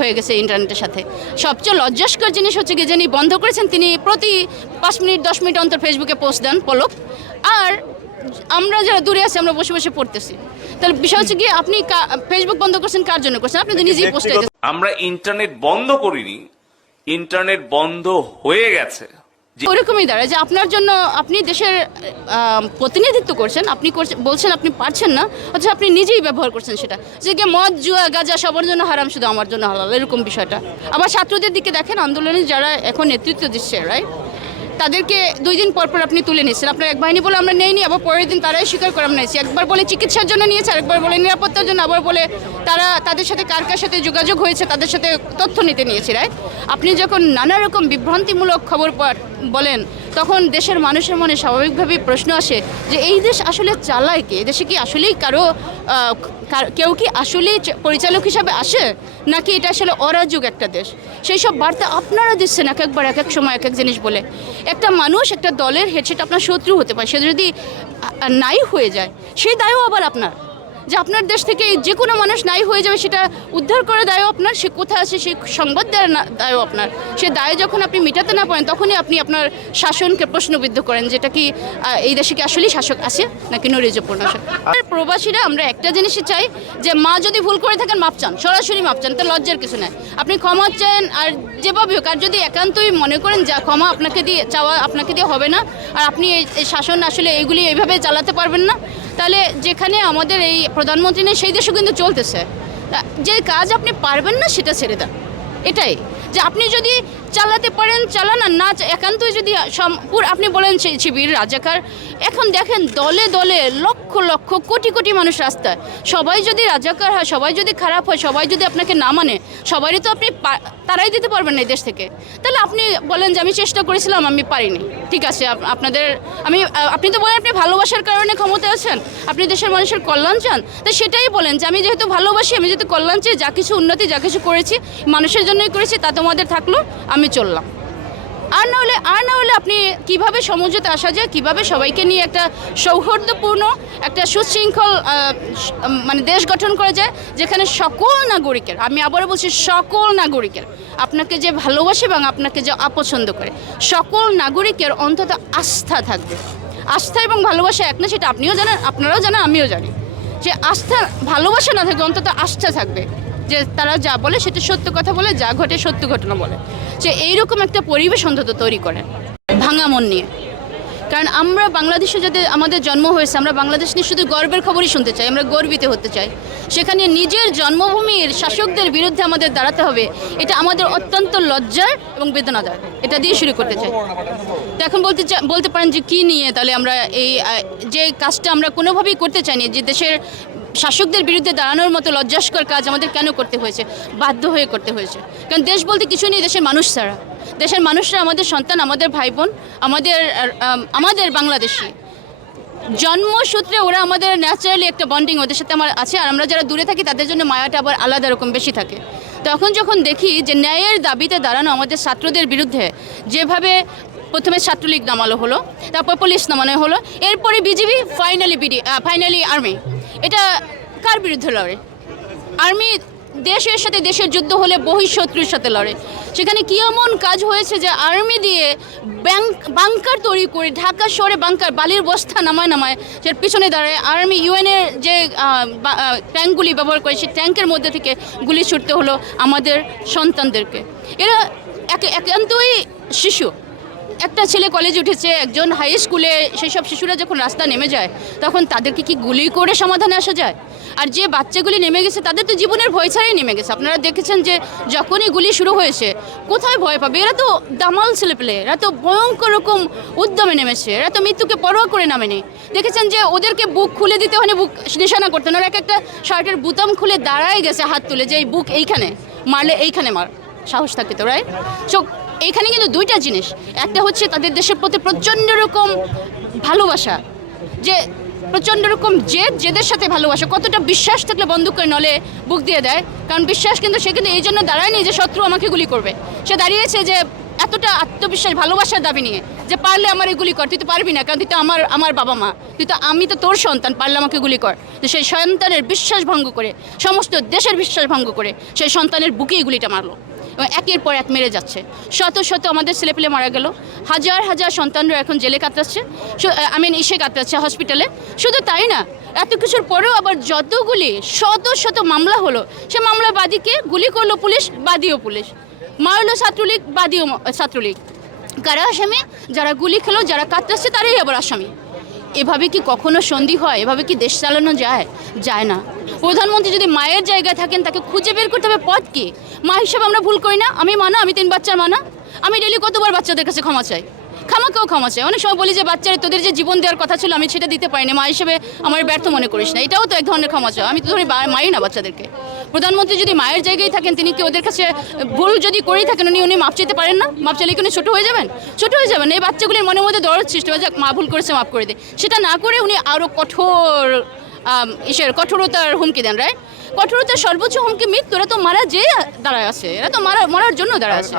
হয়ে গেছে ইন্টারনেটের সাথে। সবচেয়ে লজ্জাস্কর জিনিস হচ্ছে কি, যিনি বন্ধ করেছেন তিনি প্রতি 5 মিনিট 10 মিনিট অন্তর ফেসবুকে পোস্ট দেন পলক, আর আমরা যারা দূরে আছি আমরা বসে বসে পড়তেছি। তাহলে বিষয় হচ্ছে কি, আপনি ফেসবুক বন্ধ করছেন কার জন্য করছেন? আপনি তো নিজেই পোস্ট করেছেন। আমরা ইন্টারনেট বন্ধ করিনি, ইন্টারনেট বন্ধ হয়ে গেছে। ওরকমই দাঁড়ায় যে আপনার জন্য আপনি দেশের প্রতিনিধিত্ব করছেন, আপনি বলছেন আপনি পারছেন না, অথচ আপনি নিজেই ব্যবহার করছেন সেটা, যে মদ জুয়া গাঁজা সবার জন্য হারাম, শুধু আমার জন্য হালাল, এরকম বিষয়টা। আবার ছাত্রদের দিকে দেখেন, আন্দোলনে যারা এখন নেতৃত্ব দিচ্ছে, রাইট, তাদেরকে 2 দিন পর পর আপনি তুলে নিচ্ছেন। আপনার এক বাহিনী বলে আমরা নেইনি, আবার পরের দিন তারাই স্বীকার করে আমরা নিয়েছি। একবার বলে চিকিৎসার জন্য নিয়েছে, আরেকবার বলে নিরাপত্তার জন্য, আবার বলে তাদের সাথে কার সাথে যোগাযোগ হয়েছে তাদের সাথে তথ্য নিতে নিয়েছি, রাইট। আপনি যখন নানা রকম বিভ্রান্তিমূলক খবর বলেন, তখন দেশের মানুষের মনে স্বাভাবিকভাবেই প্রশ্ন আসে যে এই দেশ আসলে চালায় কে? এদেশে কি আসলেই কেউ কি আসলেই পরিচালক হিসাবে আসে, নাকি এটা আসলে অরাজক একটা দেশ? সেই সব বার্তা আপনারা দিচ্ছেন এক একবার, এক এক সময় এক এক জিনিস বলে। একটা মানুষ একটা দলের হেড, সেটা আপনার শত্রু হতে পারে, সে যদি নাই হয়ে যায় সেই দায়ও আবার আপনার। যে আপনার দেশ থেকে যে কোনো মানুষ নাই হয়ে যাবে, সেটা উদ্ধার করে দায়ও আপনার। সে কোথায় আছে সেই সংবাদ দেওয়ার দায়ও আপনার। সে দায় যখন আপনি মেটাতে না পারেন, তখনই আপনি আপনার শাসনকে প্রশ্নবিদ্ধ করেন, যেটা কি এই দেশে কি আসলেই শাসক আছে নাকি নৈরাজ্যপূর্ণ শাসক। প্রবাসীরা আমরা একটা জিনিসই চাই, যে মা যদি ভুল করে থাকেন মাপ চান, সরাসরি মাপ চান, তো লজ্জার কিছু নেই। আপনি ক্ষমা চান, আর যেভাবে হোক, আর যদি একান্তই মনে করেন যা ক্ষমা আপনাকে দিয়ে হবে না, আর আপনি এই শাসন আসলে এইগুলি এইভাবে চালাতে পারবেন না, তাহলে যেখানে আমাদের এই প্রধানমন্ত্রী নেই সেই দেশও কিন্তু চলতেছে। যে কাজ আপনি পারবেন না সেটা ছেড়ে দেন। এটাই যে আপনি যদি চালাতে পারেন চালান, আর না একান্তই যদি আপনি বলেন শিবির রাজাকার, এখন দেখেন দলে দলে লক্ষ লক্ষ কোটি কোটি মানুষ রাস্তায়, সবাই যদি রাজাকার হয়, সবাই যদি খারাপ হয়, সবাই যদি আপনাকে না মানে, সবারই তো আপনি তারাই দিতে পারবেন না এই দেশ থেকে। তাহলে আপনি বলেন যে আমি চেষ্টা করেছিলাম, আমি পারিনি, ঠিক আছে। আপনি তো বলেন আপনি ভালোবাসার কারণে ক্ষমতায় আছেন, আপনি দেশের মানুষের কল্যাণ চান, তো সেটাই বলেন যে আমি যেহেতু ভালোবাসি, আমি যেহেতু কল্যাণ চাই, যা কিছু উন্নতি যা কিছু করেছি মানুষের জন্যই করেছি, তা তোমাদের থাকলো, আমি চললাম। আর না হলে আপনি কিভাবে সমঝোতা আসা যায়, কিভাবে সবাইকে নিয়ে একটা সৌহার্দ্যপূর্ণ একটা সুশৃঙ্খল মানে দেশ গঠন করা যায়, যেখানে সকল নাগরিকের, আমি আবারও বলছি সকল নাগরিকের, আপনাকে যে ভালোবাসে এবং আপনাকে যে অপছন্দ করে, সকল নাগরিকের অন্তত আস্থা থাকবে। আস্থা এবং ভালোবাসা এক না, সেটা আপনিও জানেন, আপনারাও জানেন, আমিও জানি। যে আস্থা ভালোবাসা না থাকবে, অন্তত আস্থা থাকবে, যে তারা যা বলে সেটা সত্য কথা বলে, যা ঘটে সত্য ঘটনা বলে। যে এইরকম একটা পরিবেশ অন্তত তৈরি করেন ভাঙা মন নিয়ে। কারণ আমরা বাংলাদেশে যাদের আমাদের জন্ম হয়েছে, আমরা বাংলাদেশ নিয়ে শুধু গর্বের খবরই শুনতে চাই, আমরা গর্বিত হতে চাই। সেখানে নিজের জন্মভূমির শাসকদের বিরুদ্ধে আমাদের দাঁড়াতে হবে, এটা আমাদের অত্যন্ত লজ্জার এবং বেদনাদার। এটা দিয়ে শুরু করতে চাই। তো এখন বলতে পারেন যে কী নিয়ে তাহলে আমরা এই যে কাজটা আমরা কোনোভাবেই করতে চাইনি, যে দেশের শাসকদের বিরুদ্ধে দাঁড়ানোর মতো লজ্জাস্কর কাজ আমাদের কেন করতে হয়েছে, বাধ্য হয়ে করতে হয়েছে। কারণ দেশ বলতে কিছু নেই দেশের মানুষ ছাড়া। দেশের মানুষরা আমাদের সন্তান, আমাদের ভাই বোন, আমাদের বাংলাদেশি জন্মসূত্রে ওরা আমাদের ন্যাচারালি একটা বন্ডিং ওদের সাথে আমার আছে। আর আমরা যারা দূরে থাকি তাদের জন্য মায়াটা আবার আলাদা রকম বেশি থাকে। তখন যখন দেখি যে ন্যায়ের দাবিতে দাঁড়ানো আমাদের ছাত্রদের বিরুদ্ধে যেভাবে প্রথমে ছাত্রলীগ নামানো হলো, তারপর পুলিশ নামানো হলো, এরপরে বিজিবি, ফাইনালি আর্মি। এটা কার বিরুদ্ধে লড়ে? আর্মি দেশের সাথে, দেশের যুদ্ধ হলে বহিঃশত্রুর সাথে লড়ে। সেখানে কি এমন কাজ হয়েছে যে আর্মি দিয়ে বাংকার তৈরি করে, ঢাকা শহরে বাংকার, বালির বস্তা নামায় সেটার পিছনে দাঁড়ায় আর্মি ইউএনের যে ট্যাঙ্কগুলি ব্যবহার করে, সেই ট্যাঙ্কের মধ্যে থেকে গুলি ছুটতে হলো আমাদের সন্তানদেরকে। এরা একান্তই শিশু। একটা ছেলে কলেজে উঠেছে, একজন হাই স্কুলে, সেই সব শিশুরা যখন রাস্তা নেমে যায়, তখন তাদেরকে কি গুলি করে সমাধানে আসা যায়? আর যে বাচ্চাগুলি নেমে গেছে তাদের তো জীবনের ভয় ছাড়াই নেমে গেছে। আপনারা দেখেছেন যে যখনই গুলি শুরু হয়েছে, কোথায় ভয় পাবে? এরা তো দামাল ছেলেপেলে, এরা তো ভয়ঙ্কর রকম উদ্যমে নেমেছে, এরা তো মৃত্যুকে পরোয়া করে নামেনি। দেখেছেন যে ওদেরকে বুক খুলে দিতে হলে বুক নিশানা করতেন, ওরা একটা শার্টের বুতাম খুলে দাঁড়ায় গেছে হাত তুলে, যে এই বুক এইখানে মারলে এইখানে মার, সাহস থাকে তো, রাইট? সো এইখানে কিন্তু দুইটা জিনিস, একটা হচ্ছে তাদের দেশের প্রতি প্রচণ্ড রকম ভালোবাসা, যে প্রচণ্ড রকম জেদের সাথে ভালোবাসা। কতটা বিশ্বাস থাকলে বন্দুক করে নলে বুক দিয়ে দেয়, কারণ বিশ্বাস কিন্তু সে কিন্তু এই জন্য দাঁড়ায়নি যে শত্রু আমাকে গুলি করবে, সে দাঁড়িয়েছে যে এতটা আত্মবিশ্বাস ভালোবাসার দাবি নিয়ে যে পারলে আমার এই গুলি কর, তুই তো পারবি না কারণ তুই তো আমার বাবা মা, আমি তো তোর সন্তান, পারলে আমাকে গুলি কর। তো সেই সন্তানের বিশ্বাস ভঙ্গ করে, সমস্ত দেশের বিশ্বাস ভঙ্গ করে সেই সন্তানের বুকেই গুলিটা মারলো এবং একের পর এক মেরে যাচ্ছে। শত শত আমাদের ছেলেপেলে মারা গেল, হাজার হাজার সন্তানরা এখন জেলে কাটাচ্ছে, ইসে কাটাচ্ছে হসপিটালে। শুধু তাই না, এত কিছুর পরেও আবার যতগুলি শত শত মামলা হলো, সে মামলা বাদীকে গুলি করলো পুলিশ, বাদীও পুলিশ, মারলো ছাত্রলীগ, বাদীও ছাত্রলীগ। কারা আসামি? যারা গুলি খেলো, যারা কাটাচ্ছে তারাই আবার আসামি। এভাবে কি কখনো সন্ধি হয়? এভাবে কি দেশ চালানো যায়? যায় না। প্রধানমন্ত্রী যদি মায়ের জায়গায় থাকেন, তাকে খুঁজে বের করতে হবে পথ কি। মা হিসেবে আমরা ভুল করি না, আমি 3 বাচ্চার মানা, আমি ডেলি কতবার বাচ্চাদের কাছে ক্ষমা চাই, খামাকেও ক্ষমা চাই। অনেক সময় বলি যে বাচ্চারা তোদের যে জীবন দেওয়ার কথা ছিল আমি সেটা দিতে পারিনি, মা হিসেবে আমার ব্যর্থ মনে করিস না, এটাও তো এক ধরনের ক্ষমা চাই। আমি তো ধরি মারি না বাচ্চাদেরকে। প্রধানমন্ত্রী যদি মায়ের জায়গায় থাকেন, তিনি কি ওদের কাছে ভুল যদি করেই থাকেন উনি মাপ চাইতে পারেন না? মাপ চাইলে কি উনি ছোটো হয়ে যাবেন? ছোটো হয়ে যাবেন। এই বাচ্চাগুলির মনের মধ্যে দরদ সৃষ্টি হয়, যাক মা ভুল করেছে মাফ করে দে, সেটা না করে উনি আরও কঠোরতার হুমকি দেন, রাইট? কঠোরতার সর্বোচ্চ হুমকি মৃত্যু। এরা তো মারা যেয়ে দাঁড়ায় আছে, এরা তো মরার জন্য দাঁড়ায় আছে।